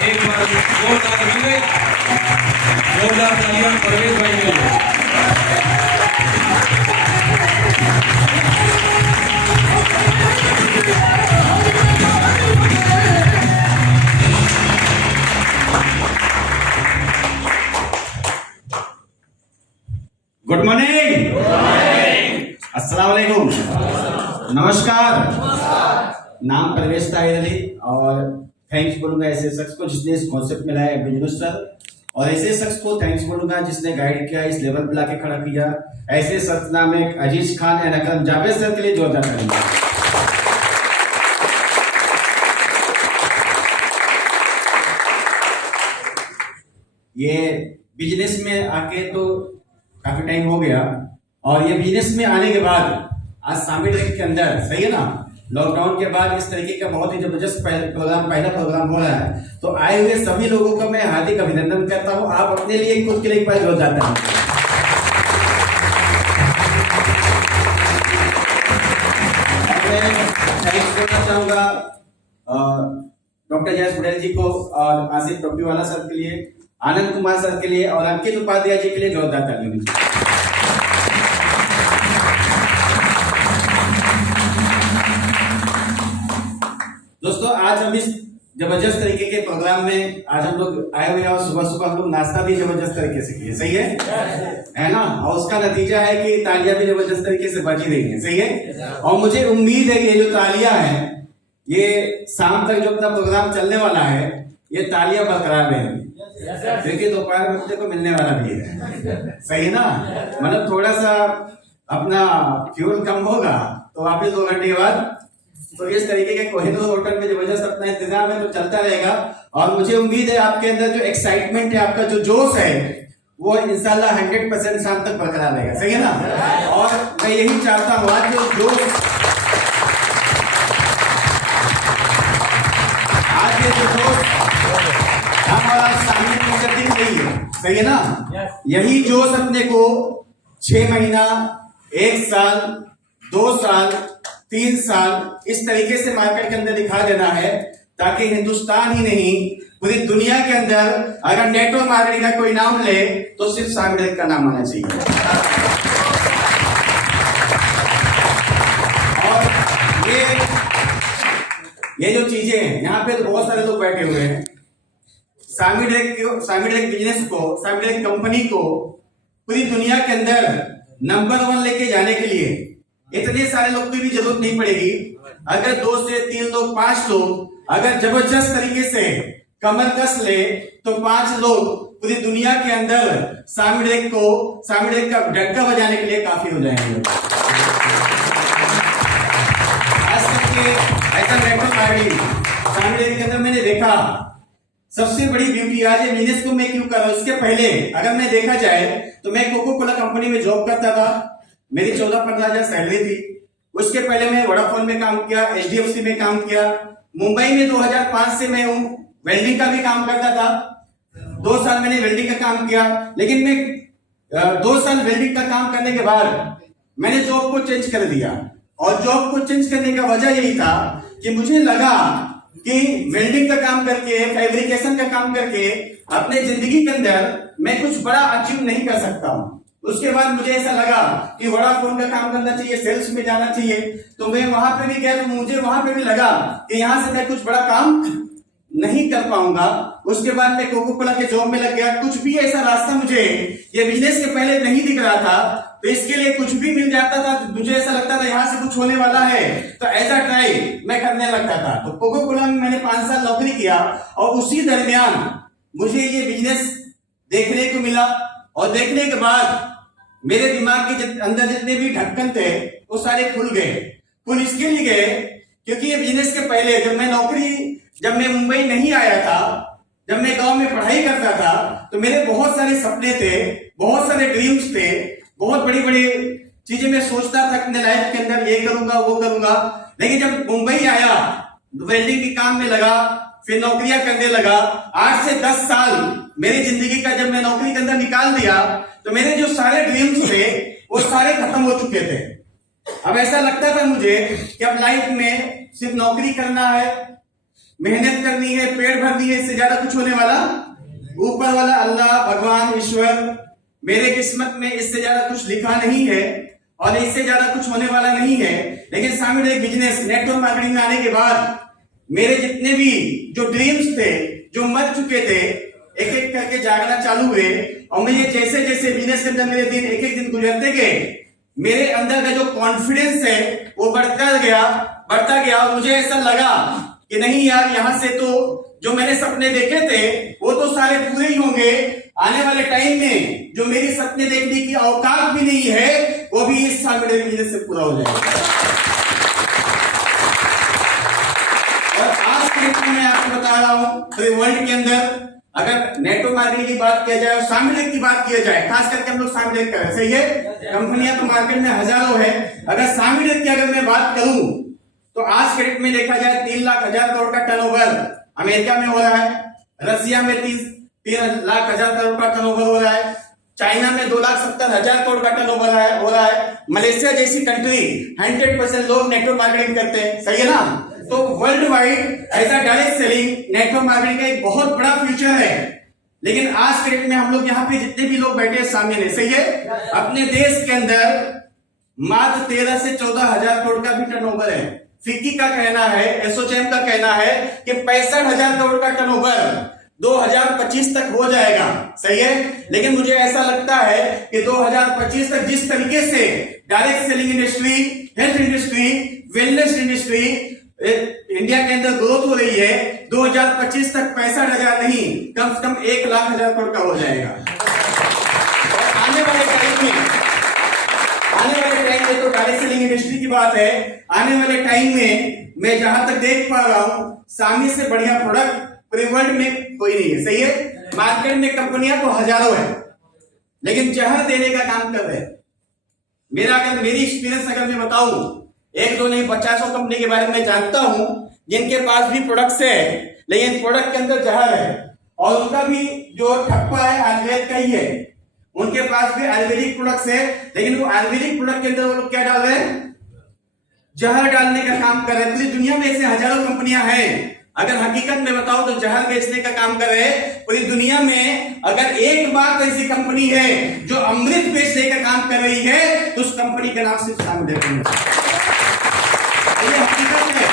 एक बार जोरदार मिले, जोरदार तालियां परवेज भाई के लिए। गुड मॉर्निंग, अस्सलाम वालेकुम, नमस्कार। नाम परवेज ताहिर अली और थैंक्स बोलूंगा ऐसे शख्स को जिसने इस कॉन्सेप्ट में लाया बिजनेस सर, और ऐसे शख्स को थैंक्स बोलूंगा जिसने गाइड किया, इस लेवल पे लाके खड़ा किया। ऐसे शख्स नाम है अजीज खान एंड अकरम जावेद सर के लिए जोरदार तालियां। ये बिजनेस में आके तो काफी टाइम हो गया, और ये बिजनेस में आने के बाद आज सामिर बैंक के अंदर, सही है ना, लॉकडाउन के बाद इस तरीके का बहुत ही जबरदस्त पहला प्रोग्राम हो रहा है। तो आए हुए सभी लोगों का मैं हार्दिक अभिनंदन करता हूं। आप अपने लिए खुद के लिए एक बार हो जाता है। थैंक्स करना चाहूंगा डॉक्टर जयेश पटेल जी को और आसिफ टोपीवाला सर के लिए, आनंद कुमार सर के लिए और अंकित उपाध्याय जी के लिए जोरदार तालियां। दोस्तों, आज हम इस जबरदस्त तरीके के प्रोग्राम में आज हम लोग आए हुए हैं, और सुबह सुबह हम लोग नाश्ता भी जबरदस्त तरीके से किए, सही है ना, और उसका नतीजा है कि तालियां भी जबरदस्त तरीके से बजी रही हैं, सही है। और मुझे उम्मीद है कि ये जो तालियां हैं, ये शाम तक जो अपना प्रोग्राम चलने वाला है, ये तालियां बरकरार रहेंगी, क्योंकि दोपहर में अपने को मिलने वाला भी है, सही है ना। मतलब थोड़ा सा अपना फ्यूल कम होगा तो वापिस 2 घंटे के बाद तो इस तरीके के कोहिनूर होटल में जबरदस्त अपना इंतजाम है, तो चलता रहेगा। और मुझे उम्मीद है आपके अंदर जो एक्साइटमेंट है, आपका जो जोश है, वो इंशाल्लाह 100% शाम तक बरकरार रहेगा, सही है ना। और मैं यही चाहता हूँ आज जो जोश, आज ये जो जोश हमारा सामने नहीं है, सही है ना, यही जोश अपने को 6 महीना, 1 साल, 2 साल, 3 साल इस तरीके से मार्केट के अंदर दिखा देना है, ताकि हिंदुस्तान ही नहीं पूरी दुनिया के अंदर अगर नेटवर्क मार्केटिंग का कोई नाम ले तो सिर्फ सामिर बैंक का नाम आना चाहिए। और ये जो चीजें हैं, यहाँ पे तो बहुत सारे लोग बैठे हुए हैं। सामिर बैंक बिजनेस को, सामिर बैंक कंपनी को पूरी दुनिया के अंदर नंबर 1 लेके जाने के लिए इतने सारे लोग की भी जरूरत नहीं पड़ेगी। अगर 2 से 3 लोग, 5 लोग अगर जबरदस्त तरीके से कमर कस ले तो 5 लोग पूरी दुनिया के अंदर सामिर बैंक का डंका बजाने के लिए काफी हो जाएंगे। आज तक के ऐसा नेटवर्क आईडी सामिर बैंक के अंदर मैंने देखा। सबसे बड़ी ब्यूटी आज ये बिजनेस को मैं क्यों कर रहा हूं, इसके पहले अगर मैं देखा जाए तो मैं कोको कोला कंपनी में जॉब करता था। मेरी 14-15 हजार सैलरी थी। उसके पहले मैं वोडाफोन में काम किया, HDFC में काम किया। मुंबई में 2005 से मैं हूँ, वेल्डिंग का भी काम करता था। 2 साल मैंने वेल्डिंग का काम किया, लेकिन मैं 2 साल वेल्डिंग का काम करने के बाद मैंने जॉब को चेंज कर दिया। और जॉब को चेंज करने का वजह यही था कि मुझे लगा कि वेल्डिंग का काम करके, फैब्रिकेशन का काम करके अपने जिंदगी के अंदर मैं कुछ बड़ा अचीव नहीं कर सकता हूँ। उसके बाद मुझे ऐसा लगा कि वोडाफोन का काम करना चाहिए, सेल्स में जाना चाहिए। तो मैं वहां पे भी गया, तो मुझे वहां पे भी लगा कि यहाँ से मैं कुछ बड़ा काम नहीं कर पाऊंगा। उसके बाद मैं कोको कोला के जॉब में लग गया। कुछ भी ऐसा रास्ता मुझे ये बिजनेस के पहले नहीं दिख रहा था, तो इसके लिए कुछ भी मिल जाता था। मुझे ऐसा लगता था यहाँ से कुछ होने वाला है, तो ऐसा ट्राई मैं करने लगता था। तो कोको कोला में मैंने 5 साल नौकरी किया, और उसी दरमियान मुझे ये बिजनेस देखने को मिला। और देखने के बाद मेरे दिमाग के अंदर जितने भी ढक्कन थे वो सारे खुल गए। खुल इसके लिए गए क्योंकि ये बिजनेस के पहले जब मैं मुंबई नहीं आया था, जब मैं गांव में पढ़ाई करता था, तो मेरे बहुत सारे सपने थे, बहुत सारे ड्रीम्स थे, बहुत बड़ी बड़ी चीजें मैं सोचता था अपने लाइफ के अंदर, ये करूंगा वो करूंगा। लेकिन जब मुंबई आया, वेल्डिंग के काम में लगा, फिर नौकरियां करने लगा। 8 से 10 साल मेरी जिंदगी का जब मैं नौकरी के अंदर निकाल दिया, तो मेरे जो सारे ड्रीम्स थे वो सारे खत्म हो चुके थे। अब ऐसा लगता था मुझे कि अब लाइफ में सिर्फ नौकरी करना है, मेहनत करनी है, पेट भरनी है, इससे ज्यादा कुछ होने वाला ऊपर वाला अल्लाह भगवान ईश्वर मेरे किस्मत में इससे ज्यादा कुछ लिखा नहीं है और इससे ज्यादा कुछ होने वाला नहीं है। लेकिन सामने एक बिजनेस नेटवर्क मार्केटिंग में आने के बाद मेरे जितने भी जो ड्रीम्स थे, जो मर चुके थे, एक एक करके जागना चालू हुए और मुझे जैसे जैसे बिजनेस के अंदर मेरे दिन एक एक दिन गुजरते गए, मेरे अंदर का जो कॉन्फिडेंस है वो बढ़ता गया और मुझे ऐसा लगा कि नहीं यार, यहाँ से तो जो मैंने सपने देखे थे वो तो सारे पूरे ही होंगे। आने वाले टाइम में जो मेरी सपने देखने की औकात भी नहीं है वो भी इस साल मेरे बिजनेस से पूरा हो जाएगा। और आज के डेट में मैं आपको बता रहा हूं, पूरे वर्ल्ड के अंदर अगर नेटवर्क मार्केटिंग की बात किया जाए और सामूहिक की बात किया जाए, खास करके हम लोग सामूहिक कर रहे हैं, सही है। कंपनियां तो मार्केट में हजारों है, अगर सामूहिक की अगर मैं बात करूं तो आज के डेट में देखा जाए 3,00,000 करोड़ का टर्नओवर अमेरिका में हो रहा है, रसिया में 3,00,000 करोड़ का टर्नओवर हो रहा है, चाइना में 2,70,000 करोड़ का टर्नओवर हो रहा है, मलेशिया जैसी कंट्री 100% लोग नेटवर्क मार्केटिंग करते हैं, सही है ना। तो वर्ल्ड वाइड ऐसा डायरेक्ट सेलिंग नेटवर्क मार्केटिंग का एक बहुत बड़ा फ्यूचर है। लेकिन आज के डेट में हम लोग यहाँ पे जितने भी लोग बैठे हैं सामने, सही है, अपने देश के अंदर मात्र 13 से 14,000 करोड़ का भी टर्नओवर है। फिक्की का कहना है, एसोचैम का कहना है कि 65,000 करोड़ का टर्नओवर 2025 तक हो जाएगा, सही है। लेकिन मुझे ऐसा लगता है कि 2025 तक जिस तरीके से direct selling industry, health industry, wellness industry India के अंदर ग्रोथ हो रही है, 2025 तक 65,000 नहीं, कम से कम 1,00,000 करोड़ का हो जाएगा। और आने वाले टाइम में तो डायरेक्ट सेलिंग इंडस्ट्री की बात है, आने वाले टाइम में मैं जहां तक देख पा रहा हूं, सामने से बढ़िया प्रोडक्ट पूरे वर्ल्ड में कोई नहीं है, सही है। मार्केट में कंपनियां तो हजारों है, लेकिन जहर देने का काम कर रहे हैं। मेरी एक्सपीरियंस अगर मैं बताऊं, एक दो नहीं 50 कंपनी के बारे में जानता हूं जिनके पास भी प्रोडक्ट्स है, लेकिन प्रोडक्ट के अंदर जहर है और उनका भी जो ठप्पा है आयुर्वेद का ही है। उनके पास भी आयुर्वेदिक प्रोडक्ट्स है, लेकिन वो आयुर्वेदिक प्रोडक्ट के अंदर वो लोग क्या डाल रहे हैं, जहर डालने का काम कर रहे हैं। पूरी दुनिया में ऐसे हजारों कंपनियां हैं, अगर हकीकत में बताओ तो जहर बेचने का काम कर रहे हैं। पूरी दुनिया में अगर एक बात ऐसी कंपनी है जो अमृत बेचने का काम कर रही है तो उस कंपनी का नाम सिर्फ सामूहिक है। ये हकीकत है,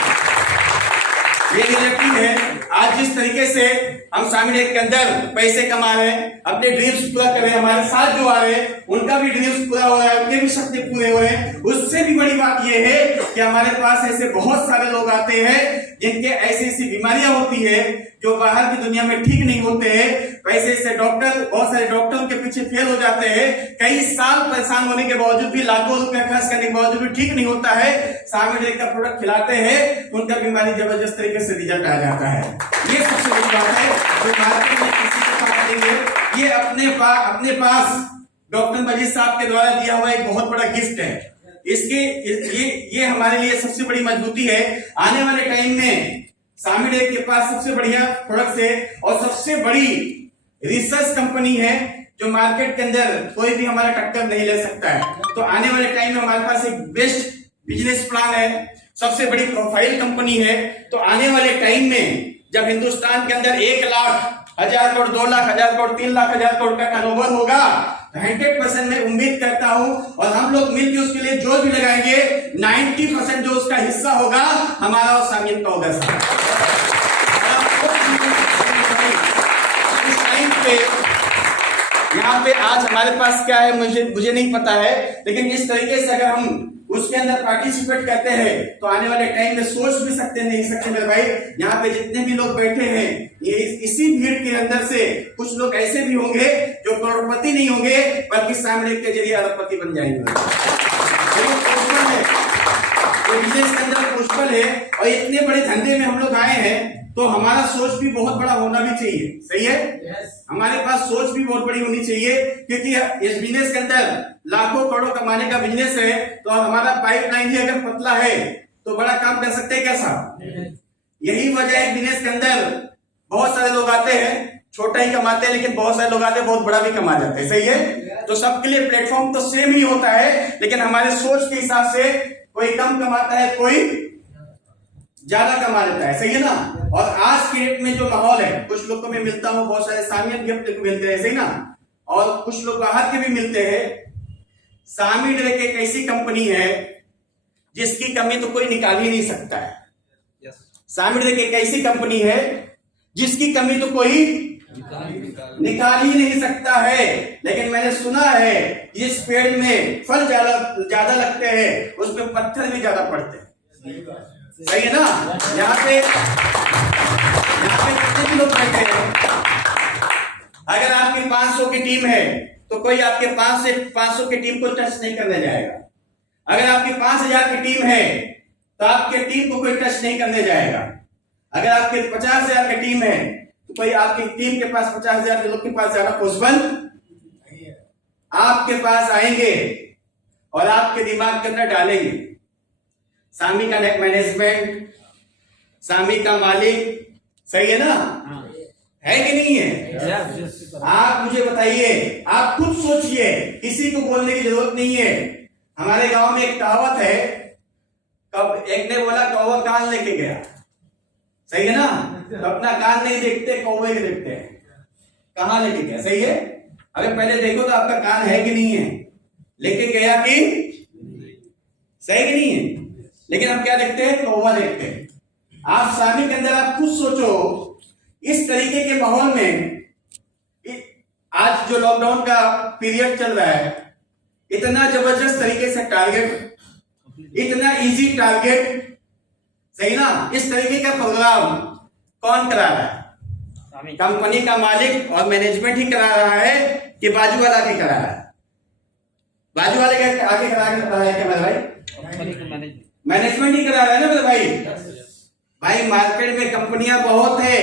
ये रियलिटी है। आज जिस तरीके से हम सामूहिक के अंदर पैसे कमा रहे हैं, अपने ड्रीम्स पूरा कर रहे हैं, हमारे साथ जो आ रहे हैं उनका भी ड्रीम्स पूरा हो रहा है, उनके भी सपने पूरे हो रहे हैं। उससे भी बड़ी बात यह है कि हमारे पास ऐसे बहुत सारे लोग आते हैं जिनके ऐसी बीमारियां होती है जो बाहर की दुनिया में ठीक नहीं होते हैं। पैसे से बहुत सारे डॉक्टरों के पीछे फेल हो जाते हैं, कई साल परेशान होने के बावजूद भी, लाखों रुपए खर्च करने के बावजूद भी ठीक नहीं होता है। सामने का प्रोडक्ट खिलाते हैं तो उनका बीमारी जबरदस्त तरीके से रिजल्ट आ जाता है। ये सबसे बड़ी बात है जो मार्केट में किसी के साथ देंगे। ये अपने पास डॉक्टर मजीद साहब के द्वारा दिया हुआ एक बहुत बड़ा गिफ्ट है। ये हमारे लिए सबसे बड़ी मजबूती है। आने वाले टाइम में सामूहिक के पास सबसे बढ़िया प्रोडक्ट्स है और सबसे बड़ी रिसर्च कंपनी है जो मार्केट के अंदर कोई भी हमारा टक्कर नहीं ले सकता है। तो आने वाले टाइम में हमारे पास एक बेस्ट बिजनेस प्लान है, सबसे बड़ी प्रोफाइल कंपनी है। तो आने वाले टाइम में जब हिंदुस्तान के अंदर 1,00,000 करोड़, 2,00,000 करोड़, 3,00,000 करोड़ का टर्नओवर होगा, 100% मैं उम्मीद करता हूं और हम लोग मिलकर उसके लिए जोर भी लगाएंगे। 90% जो उसका हिस्सा होगा हमारा और सामने का होगा। इस टाइम पे यहाँ पे आज हमारे पास क्या है मुझे नहीं पता है, लेकिन इस तरीके से अगर हम उसके अंदर पार्टिसिपेट करते हैं तो आने वाले टाइम में सोच भी सकते नहीं सकते मेरे भाई। यहाँ पे जितने भी लोग बैठे हैं, ये इसी भीड़ के अंदर से कुछ लोग ऐसे भी होंगे जो करोड़पति नहीं होंगे बल्कि सामूहिक के जरिए अरबपति बन जाएंगे। बिजनेस के अंदर पुष्पल है और इतने बड़े धंधे में हम लोग आए हैं तो हमारा सोच भी बहुत बड़ा होना भी चाहिए, सही है। हमारे पास सोच भी बहुत बड़ी होनी चाहिए क्योंकि इस बिजनेस के अंदर लाखों करोड़ कमाने का बिजनेस है। तो हमारा पाइपलाइन ही अगर पतला है तो बड़ा काम कर सकते हैं कैसा। यही वजह है बिजनेस के अंदर बहुत सारे लोग आते हैं, छोटा ही कमाते हैं, लेकिन बहुत सारे लोग आते हैं बहुत बड़ा भी कमा जाते हैं, सही है। तो सबके लिए प्लेटफॉर्म तो सेम ही होता है, लेकिन हमारे सोच के हिसाब से कोई कम कमाता है, कोई ज्यादा कमा लेता है, सही है ना। और आज के डेट में जो माहौल है, कुछ लोग को मैं मिलता हूँ, बहुत सारे सामियन भी अपने को मिलते हैं, सही ना, और कुछ लोग बाहर के भी मिलते हैं। सामी डायरेक्ट एक ऐसी कंपनी है जिसकी कमी तो कोई निकाल ही नहीं सकता है। सामी डायरेक्ट एक ऐसी कंपनी है जिसकी कमी तो कोई निकाल ही नहीं सकता है। लेकिन मैंने सुना है जिस पेड़ में फल ज्यादा लगते हैं उसमें पत्थर भी ज्यादा पड़ते हैं, सही है ना। यहाँ पे कितने भी लोग बैठे हैं, अगर आपकी 500 की टीम है तो कोई आपके 500 की टीम को टच नहीं करने जाएगा। अगर आपकी 5000 की टीम है तो आपके टीम को कोई टच नहीं करने जाएगा। अगर आपके 50,000 की टीम है तो कोई आपकी टीम के पास 50,000 के लोग के पास जाना पॉसिबल, आपके पास आएंगे और आपके दिमाग के अंदर डालेंगे। सामी का मैनेजमेंट, सामी का मालिक, सही है ना, है कि नहीं है? आप मुझे बताइए, आप खुद सोचिए, किसी को बोलने की जरूरत नहीं है। हमारे गांव में एक कहावत है, कब एक ने बोला कौवा कान लेके गया, सही है ना, तो अपना कान नहीं देखते, कौवे के देखते हैं, कहां लेके गया, सही है। अगर पहले देखो तो आपका कान है कि नहीं है, लेके गया कि सही कि नहीं है। लेकिन हम क्या देखते हैं, कौवा देखते हैं। आप सामी के अंदर आप खुद सोचो, इस तरीके के माहौल में आज जो लॉकडाउन का पीरियड चल रहा है, इतना जबरदस्त तरीके से टारगेट, इतना इजी टारगेट, सही ना, इस तरीके का प्रोग्राम कौन करा रहा है? कंपनी का मालिक और मैनेजमेंट ही करा रहा है कि बाजू वाला के करा रहा है? बाजू वाले के आगे करा रहा है क्या मेरे भाई? मैनेजमेंट ही करा रहा है ना मेरे भाई। भाई मार्केट में कंपनियां बहुत है,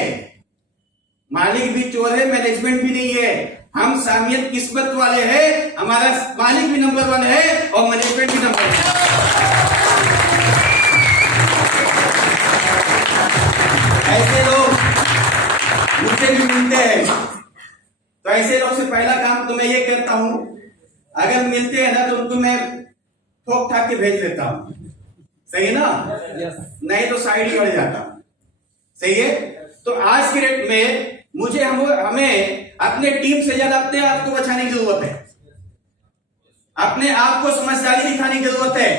मालिक भी चोर है, मैनेजमेंट भी नहीं है। हम सामियत किस्मत वाले हैं, हमारा मालिक भी नंबर 1 है और मैनेजमेंट भी नंबर 1 है। ऐसे लोग मुझसे भी मिलते हैं, तो ऐसे लोग से पहला काम तो मैं ये करता हूं, अगर मिलते हैं ना तो उनको मैं ठोक ठाक के भेज देता हूं, सही है ना, नहीं तो साइड ही बढ़ जाता हूं, सही है। तो आज के डेट में हमें अपने टीम से ज्यादा अपने आप को बचाने की जरूरत है, अपने आप को समझदारी दिखाने की जरूरत है।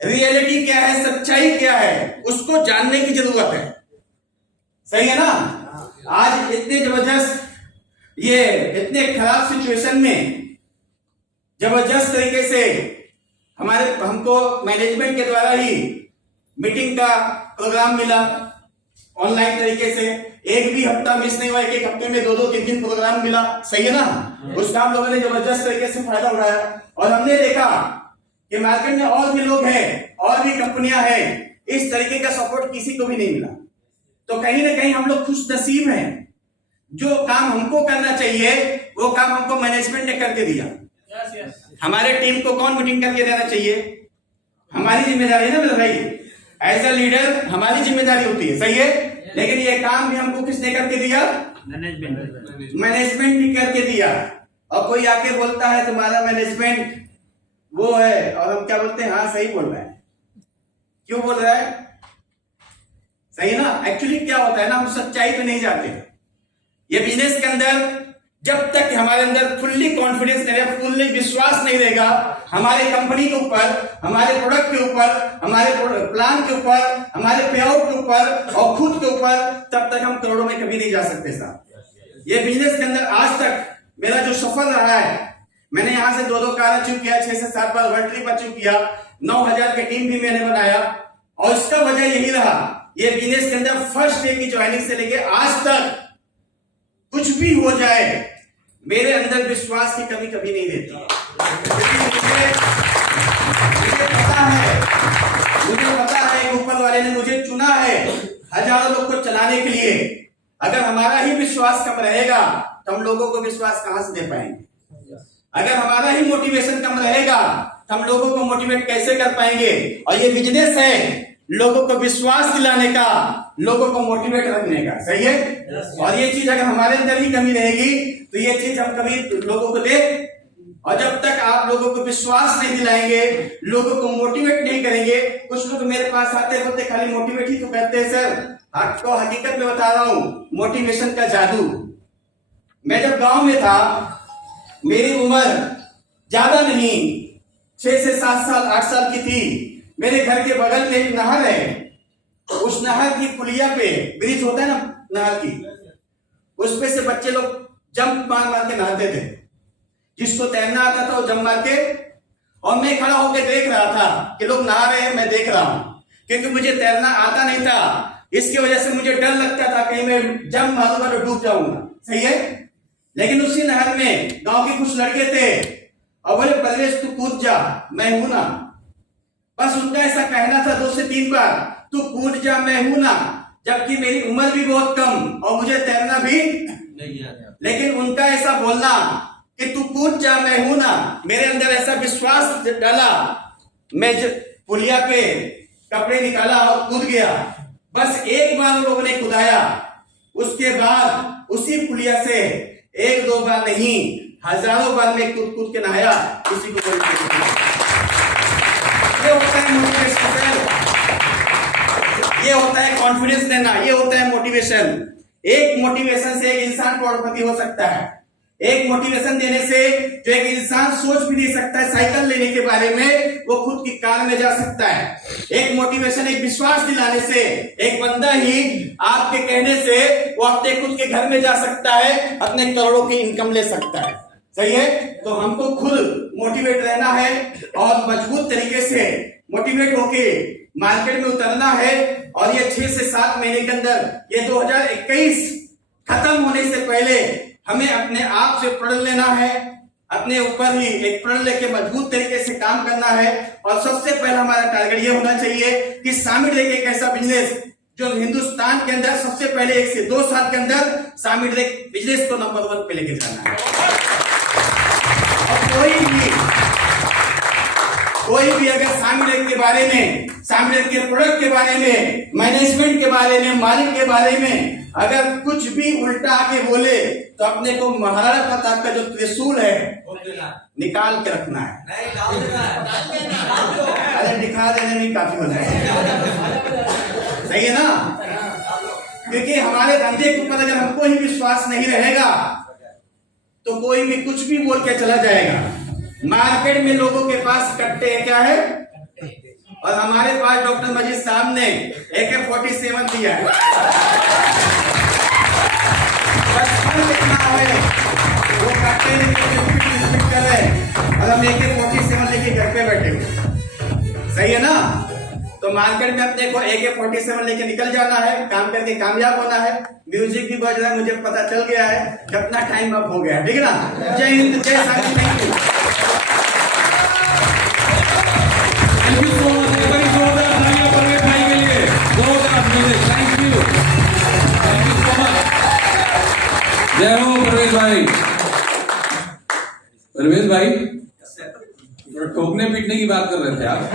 रियलिटी क्या है, सच्चाई क्या है, उसको जानने की जरूरत है, सही है ना। आज इतने जबरदस्त, ये इतने खराब सिचुएशन में जबरदस्त तरीके से हमको मैनेजमेंट के द्वारा ही मीटिंग का प्रोग्राम मिला, ऑनलाइन तरीके से। एक भी हफ्ता मिस नहीं हुआ, एक हफ्ते में 2-2, 3-3 प्रोग्राम मिला, सही है ना। उसका हम लोगों ने जबरदस्त तरीके से फायदा उठाया और हमने देखा कि मार्केट में और भी लोग हैं, और भी कंपनियां हैं, इस तरीके का सपोर्ट किसी को भी नहीं मिला। तो कहीं ना कहीं हम लोग खुश नसीब हैं। जो काम हमको करना चाहिए वो काम हमको मैनेजमेंट ने करके दिया। हमारे टीम को कौन मीटिंग करके देना चाहिए? हमारी जिम्मेदारी है ना मेरे भाई, एज ए लीडर हमारी जिम्मेदारी होती है, सही है। लेकिन ये काम भी हमको किसने करके दिया? मैनेजमेंट ने करके दिया। और कोई आके बोलता है तुम्हारा मैनेजमेंट वो है, और हम क्या बोलते हैं, हाँ सही बोल रहा है। क्यों बोल रहा है? सही ना। एक्चुअली क्या होता है ना, हम सच्चाई पे नहीं जाते। ये बिजनेस के अंदर जब तक हमारे अंदर फुल्ली कॉन्फिडेंस नहीं रहेगा, फुल्ली विश्वास नहीं रहेगा हमारे कंपनी के ऊपर, हमारे प्रोडक्ट के ऊपर, हमारे प्लान के ऊपर, हमारे पे आउट के ऊपर और खुद के ऊपर, तब तक हम करोड़ों में कभी नहीं जा सकते साहब। ये बिजनेस के अंदर आज तक मेरा जो सफल रहा है, मैंने यहां से 2-2 कार अचीव किया, 6 से 7 बार वर्ल्ड ट्रिप अचीव किया, 9000 की टीम भी मैंने बनाया। और इसका वजह यही रहा, ये बिजनेस के अंदर फर्स्ट डे की ज्वाइनिंग से लेके आज तक कुछ भी हो जाए मेरे अंदर विश्वास की कमी कभी नहीं रहती। मुझे पता है ऊपर वाले ने मुझे चुना है हजारों लोग को चलाने के लिए। अगर हमारा ही विश्वास कम रहेगा तो हम लोगों को विश्वास कहां से दे पाएंगे? अगर हमारा ही मोटिवेशन कम रहेगा तो हम लोगों को मोटिवेट कैसे कर पाएंगे? और ये बिजनेस है लोगों को विश्वास दिलाने का, लोगों को मोटिवेट रखने का, सही है। और ये चीज अगर हमारे अंदर ही कमी रहेगी तो ये चीज हम कभी लोगों को दे और जब तक आप लोगों को विश्वास नहीं दिलाएंगे, लोगों को मोटिवेट नहीं करेंगे, कुछ लोग मेरे पास आते बोलते खाली मोटिवेट ही तो करते हैं सर। आपको हकीकत में बता रहा हूं मोटिवेशन का जादू। मैं जब गांव में था, मेरी उम्र ज्यादा नहीं 6 से 7 साल 8 साल की थी। मेरे घर के बगल में एक नहर है, उस नहर की पुलिया पे ब्रिज होता है ना नहर की, उस पे से बच्चे लोग जंप मार मार के नहाते थे। जिसको तैरना आता था वो जंप मार के, और मैं खड़ा होकर देख रहा था कि लोग नहा रहे हैं, मैं देख रहा हूं, क्योंकि मुझे तैरना आता नहीं था। इसकी वजह से मुझे डर लगता था कहीं मैं जंप मारूंगा तो डूब जाऊंगा, सही है। लेकिन उसी नहर में गांव के कुछ लड़के थे और बोले परवेश तू कूद जा, मैं हूं ना। बस उनका ऐसा कहना था 2 से 3 बार, तू कूद जा मैं हूं ना, जबकि मेरी उम्र भी बहुत कम और मुझे तैरना भी नहीं आता। लेकिन उनका ऐसा बोलना कि तू कूद जा मैं हूं ना, मेरे अंदर ऐसा विश्वास डाला। मैं पुलिया पे कपड़े निकाला और कूद गया। बस एक बार उन लोगों ने कूदाया, उसके बाद उसी पुलिया से 1-2 बार नहीं हजारों बार में कूद कूद के नहाया। किसी को कोई ये होता है मोटिवेशन, ये होता है कॉन्फिडेंस देना, ये होता है मोटिवेशन। एक मोटिवेशन से एक इंसान करोड़पति हो सकता है। एक मोटिवेशन देने से जो एक इंसान सोच भी नहीं सकता है साइकिल लेने के बारे में, वो खुद की कार में जा सकता है। एक मोटिवेशन, एक विश्वास दिलाने से एक बंदा ही आपके कहने से वो अपने खुद के घर में जा सकता है, अपने करोड़ों की इनकम ले सकता है, सही है। तो हमको खुद मोटिवेट रहना है और मजबूत तरीके से मोटिवेट होके मार्केट में उतरना है। और ये 6 से 7 महीने के अंदर, ये 2021 खत्म होने से पहले हमें अपने आप से प्रण लेना है, अपने ऊपर ही एक प्रण लेके मजबूत तरीके से काम करना है। और सबसे पहला हमारा टारगेट ये होना चाहिए कि सामिट लेके एक ऐसा बिजनेस जो हिंदुस्तान के अंदर सबसे पहले 1 से 2 साल के अंदर सामिट बिजनेस को नंबर 1 पे लेके जाना है। और कोई भी अगर सामिट के बारे में, सामिट के प्रोडक्ट के बारे में, मैनेजमेंट के बारे में, मालिक के बारे में अगर कुछ भी उल्टा आके बोले तो अपने को महाराणा प्रताप का जो त्रिशूल है निकाल के रखना है। अरे दिखा देने में काफी होता है, सही है ना। क्योंकि हमारे धंधे के ऊपर अगर हमको ही विश्वास नहीं रहेगा तो कोई भी कुछ भी बोल के चला जाएगा। मार्केट में लोगों के पास कट्टे क्या है, और हमारे पास डॉक्टर मजीद साहब ने AK-47 दिया है। वो कट्टे कर रहे हैं और हम AK-47 लेके घर पे बैठे हुए, सही है ना। तो मार्केट में अपने को AK-47 लेके निकल जाना है, काम करके कामयाब होना है। म्यूजिक भी बज रहा है, मुझे पता चल गया है कितना टाइम अब हो गया है, ठीक है ना। जय हिंद, जय साथी, thank you. Thank you so much. एक बार जोरदार तालियां परवेश भाई के लिए, जोरदार music, thank you so much. जय हो परवेश भाई। परवेश भाई, ठोकने पीटने की बात कर रहे थे आप।